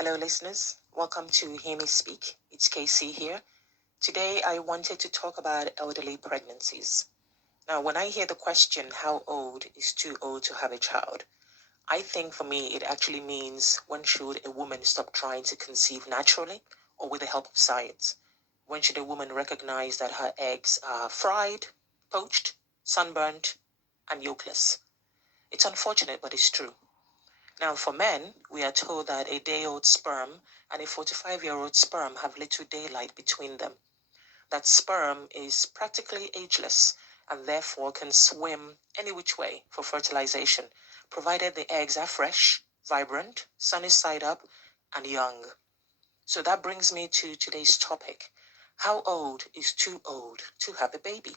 Hello, listeners. Welcome to Hear Me Speak. It's Casey here. Today, I wanted to talk about elderly pregnancies. Now, when I hear the question, how old is too old to have a child? I think for me, it actually means when should a woman stop trying to conceive naturally or with the help of science? When should a woman recognize that her eggs are fried, poached, sunburnt, and yolkless? It's unfortunate, but it's true. Now, for men, we are told that a day-old sperm and a 45-year-old sperm have little daylight between them. That sperm is practically ageless and therefore can swim any which way for fertilization, provided the eggs are fresh, vibrant, sunny side up, and young. So that brings me to today's topic. How old is too old to have a baby?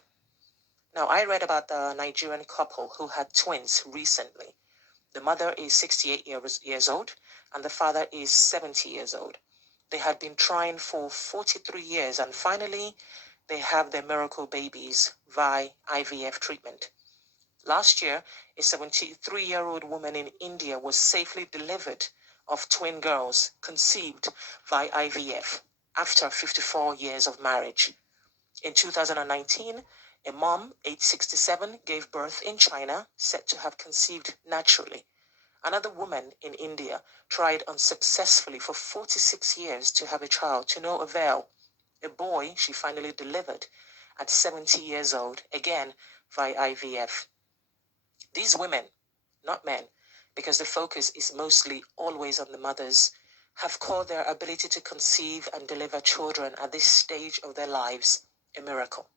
Now, I read about the Nigerian couple who had twins recently. The mother is 68 years old and the father is 70 years old. They had been trying for 43 years and finally they have their miracle babies via IVF treatment. Last year, a 73-year-old woman in India was safely delivered of twin girls conceived via IVF after 54 years of marriage. In 2019, a mom, age 67, gave birth in China, said to have conceived naturally. Another woman in India tried unsuccessfully for 46 years to have a child to no avail. A boy she finally delivered at 70 years old, again via IVF. These women, not men, because the focus is mostly always on the mothers, have called their ability to conceive and deliver children at this stage of their lives a miracle.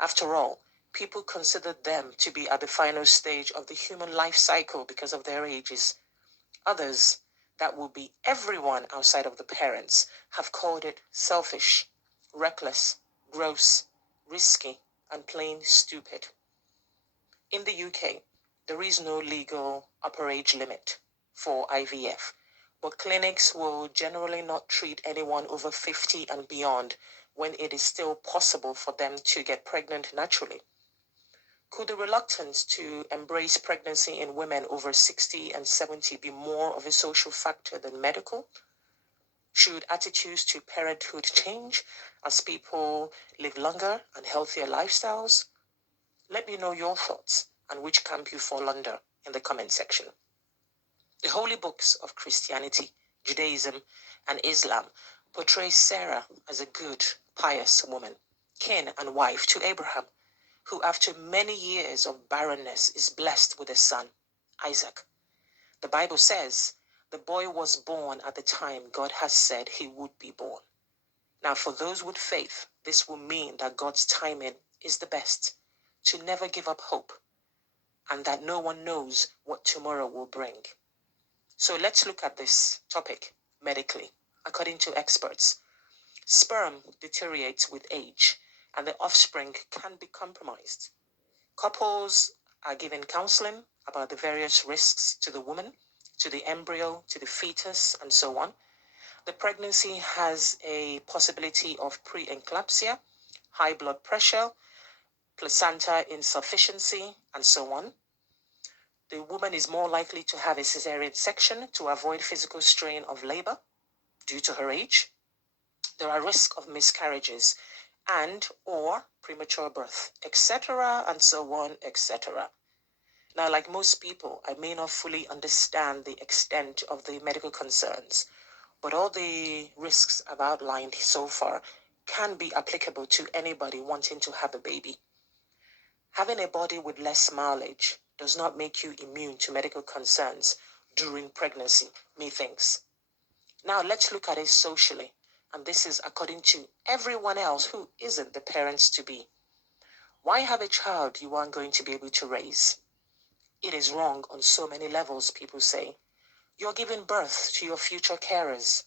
After all, people consider them to be at the final stage of the human life cycle because of their ages. Others, that will be everyone outside of the parents, have called it selfish, reckless, gross, risky, and plain stupid. In the UK, there is no legal upper age limit for IVF, but clinics will generally not treat anyone over 50 and beyond when it is still possible for them to get pregnant naturally. Could the reluctance to embrace pregnancy in women over 60 and 70 be more of a social factor than medical? Should attitudes to parenthood change as people live longer and healthier lifestyles? Let me know your thoughts and which camp you fall under in the comment section. The holy books of Christianity, Judaism, and Islam portray Sarah as a good, pious woman, kin and wife to Abraham, who after many years of barrenness is blessed with a son, Isaac. The Bible says the boy was born at the time God has said he would be born. Now, for those with faith, this will mean that God's timing is the best, to never give up hope, and that no one knows what tomorrow will bring. So let's look at this topic medically. According to experts, sperm deteriorates with age, and the offspring can be compromised. Couples are given counseling about the various risks to the woman, to the embryo, to the fetus, and so on. The pregnancy has a possibility of preeclampsia, high blood pressure, placenta insufficiency, and so on. The woman is more likely to have a cesarean section to avoid physical strain of labor due to her age. There are risks of miscarriages and or premature birth, etc., and so on, etc. Now, like most people, I may not fully understand the extent of the medical concerns, but all the risks I've outlined so far can be applicable to anybody wanting to have a baby. Having a body with less mileage does not make you immune to medical concerns during pregnancy, methinks. Now let's look at it socially, and this is according to everyone else who isn't the parents to be. Why have a child you aren't going to be able to raise? It is wrong on so many levels, people say. You're giving birth to your future carers.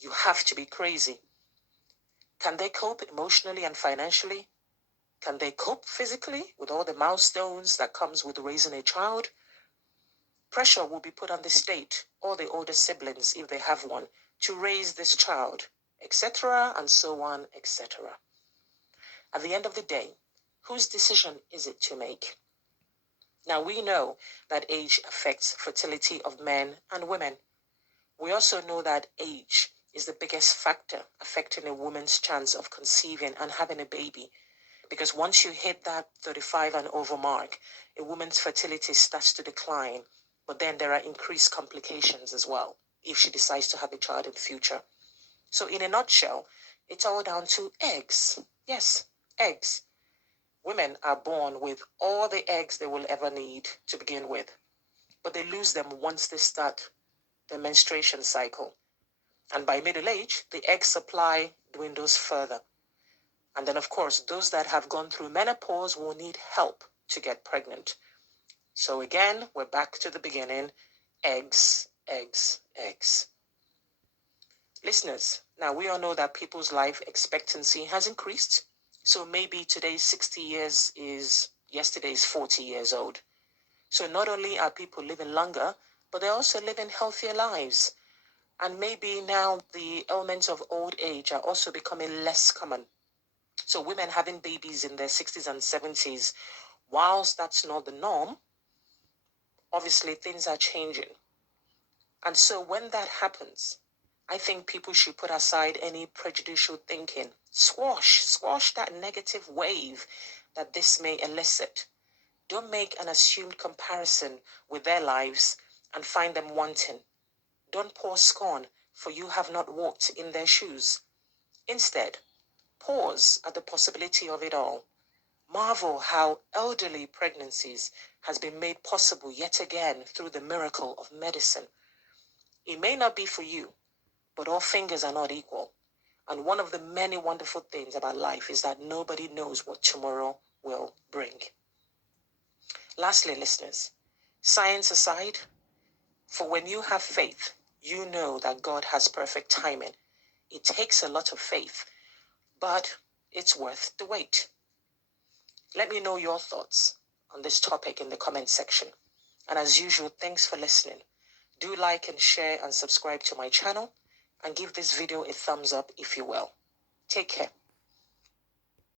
You have to be crazy. Can they cope emotionally and financially? Can they cope physically with all the milestones that comes with raising a child? Pressure will be put on the state or the older siblings, if they have one, to raise this child, etc., and so on, etc. At the end of the day, whose decision is it to make? Now, we know that age affects fertility of men and women. We also know that age is the biggest factor affecting a woman's chance of conceiving and having a baby. Because once you hit that 35 and over mark, a woman's fertility starts to decline. But then there are increased complications as well if she decides to have a child in the future. So in a nutshell, it's all down to eggs. Yes, eggs. Women are born with all the eggs they will ever need to begin with, but they lose them once they start the menstruation cycle. And by middle age, the egg supply dwindles further. And then, of course, those that have gone through menopause will need help to get pregnant. So again, we're back to the beginning. Eggs, eggs, eggs. Listeners, now we all know that people's life expectancy has increased. So maybe today's 60 years is yesterday's 40 years old. So not only are people living longer, but they're also living healthier lives. And maybe now the elements of old age are also becoming less common. So women having babies in their 60s and 70s, whilst that's not the norm, obviously things are changing. And so when that happens, I think people should put aside any prejudicial thinking. Squash that negative wave that this may elicit. Don't make an assumed comparison with their lives and find them wanting. Don't pour scorn, for you have not walked in their shoes. Instead, pause at the possibility of it all. Marvel how elderly pregnancies has been made possible yet again through the miracle of medicine. It may not be for you, but all fingers are not equal. And one of the many wonderful things about life is that nobody knows what tomorrow will bring. Lastly, listeners, science aside, for when you have faith, you know that God has perfect timing. It takes a lot of faith, but it's worth the wait. Let me know your thoughts on this topic in the comment section. And as usual, thanks for listening. Do like and share and subscribe to my channel, and give this video a thumbs up if you will. Take care.